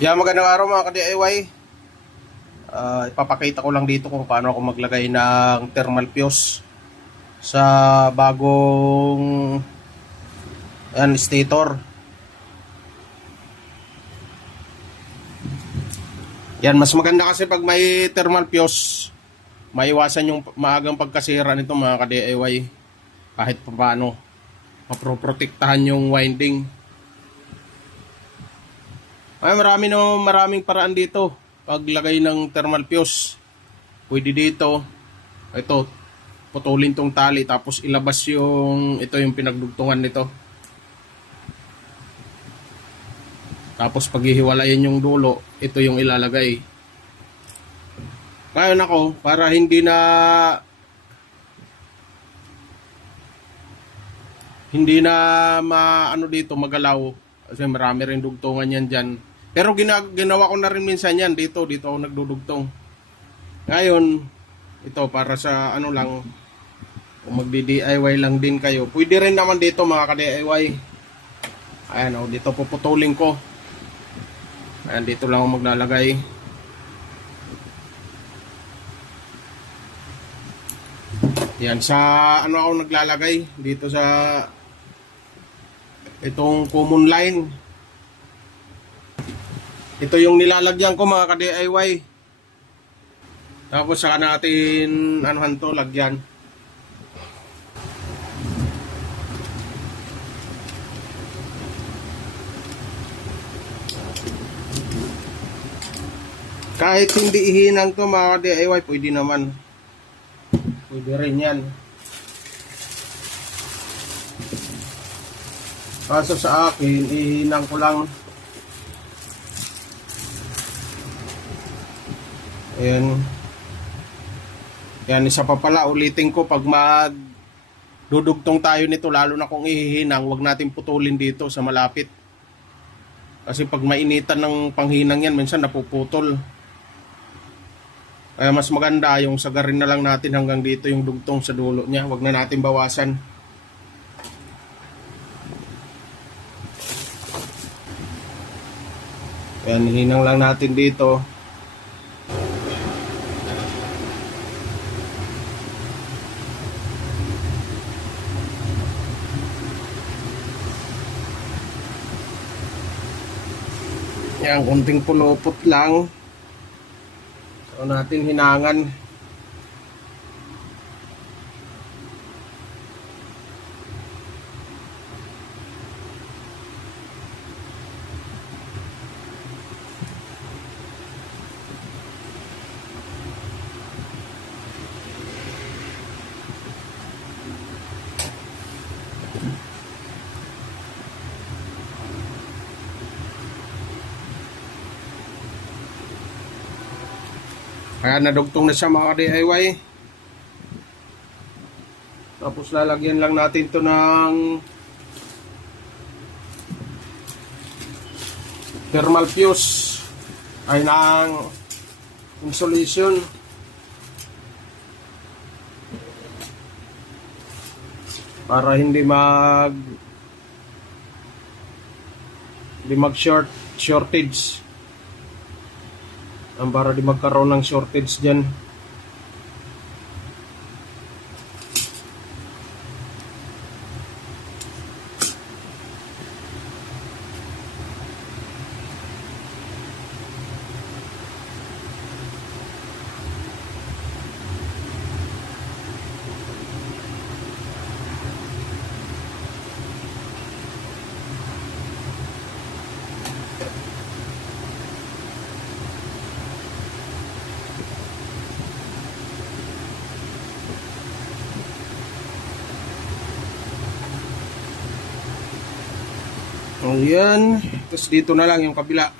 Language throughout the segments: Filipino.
Yeah, magandang araw mga ka-DIY. Ah, ipapakita ko lang dito kung paano ako maglagay ng thermal fuse sa bagong yan, stator. Yan, mas maganda kasi pag may thermal fuse, maiwasan yung maagang pagkasira nito mga ka-DIY. Kahit pa paano, maproprotektahan yung winding. Ay, marami no, maraming paraan dito. Paglagay ng thermal fuse. Pwede dito. Ito, putulin tong tali tapos ilabas yung ito yung pinagdugtungan nito. Tapos paghihiwalayin yung dulo, ito yung ilalagay. Ngayon ako, para hindi na hindi na maano dito magalaw kasi marami rin dugtungan yan dyan. Pero gina, ginawa ko na rin minsan yan dito, dito ako nagdudugtong. Ngayon, ito para sa ano lang, kung magdi-DIY lang din kayo. Pwede rin naman dito mga ka-DIY. Ayan o, dito puputulin ko. Ayan, dito lang ako maglalagay. Yan, sa ano ako naglalagay? Dito sa itong common line. Ito yung nilalagyan ko mga ka-DIY. Tapos saka natin anuhan to, lagyan. Kahit hindi ihinang to mga ka-DIY, pwede naman. Pwede rin yan. Kaso sa akin, ihinang ko lang. Ayan. Yan, isa pa pala, ulitin ko pag mag dudugtong tayo nito, lalo na kung ihihinang, wag natin putulin dito sa malapit. Kasi pag mainitan ng panghinang yan, minsan napuputol. Kaya mas maganda yung sagarin na lang natin hanggang dito yung dugtong sa dulo niya. Wag na natin bawasan. Yan, hinang lang natin dito. Yan, kunting pulupot lang. So natin hinangan. Kaya nadugtong na siya mga DIY. Tapos lalagyan lang natin to ng thermal fuse ay ng insulation. Para hindi mag hindi mag short shortage ang para di magkaroon ng shortage dyan. O yan. Tapos dito na lang yung kabila.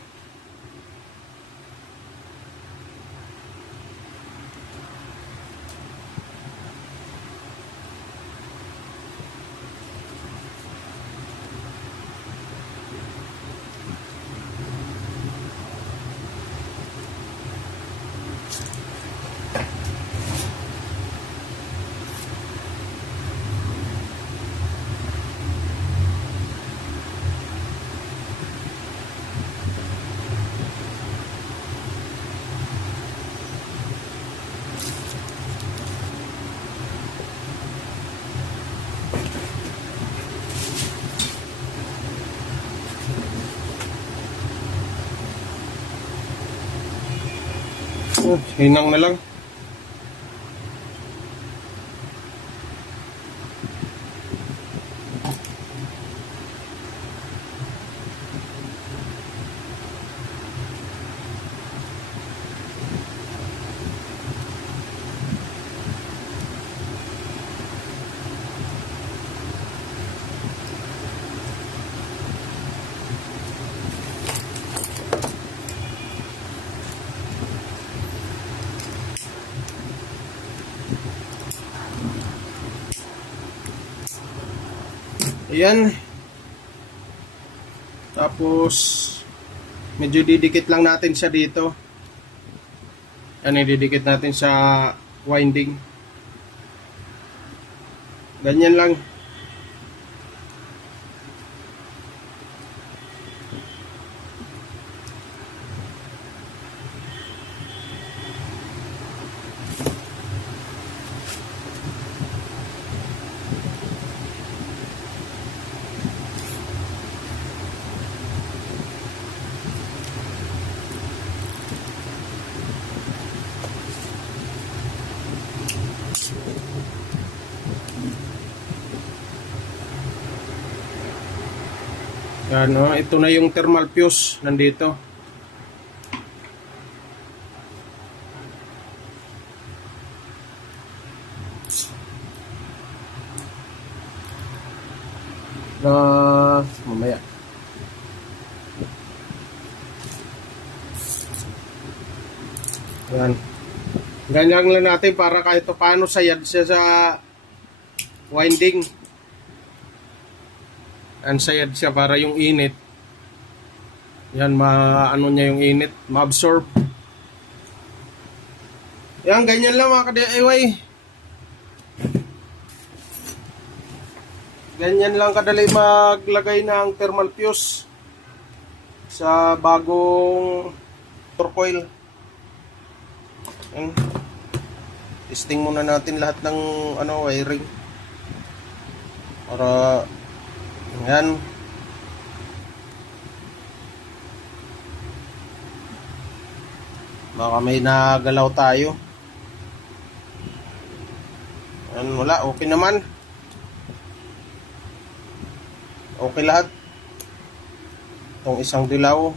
Hinang na lang. Ayan. Tapos, medyo didikit lang natin siya dito. Yan, ididikit natin sa winding. Ganyan lang. Yan, oh, ito na yung thermal fuse nandito. Na mamaya. Yan. Ganyan lang natin para kahit pa paano sayad siya sa winding. Ansayad siya para yung init. Yan, ma ano niya yung init, ma-absorb. Yan, ganyan lang mga ka-DIY. Ganyan lang kadali maglagay ng thermal fuse sa bagong motor coil. Yan. Testing muna natin lahat ng ano wiring. Para yan. Baka may nagalaw tayo. Yan, wala. Okay naman. Okay lahat. Itong isang dilaw.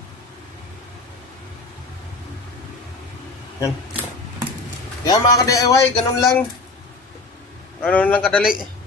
Yan. Yan mga ka-DIY, ganun lang. Ganun lang kadali.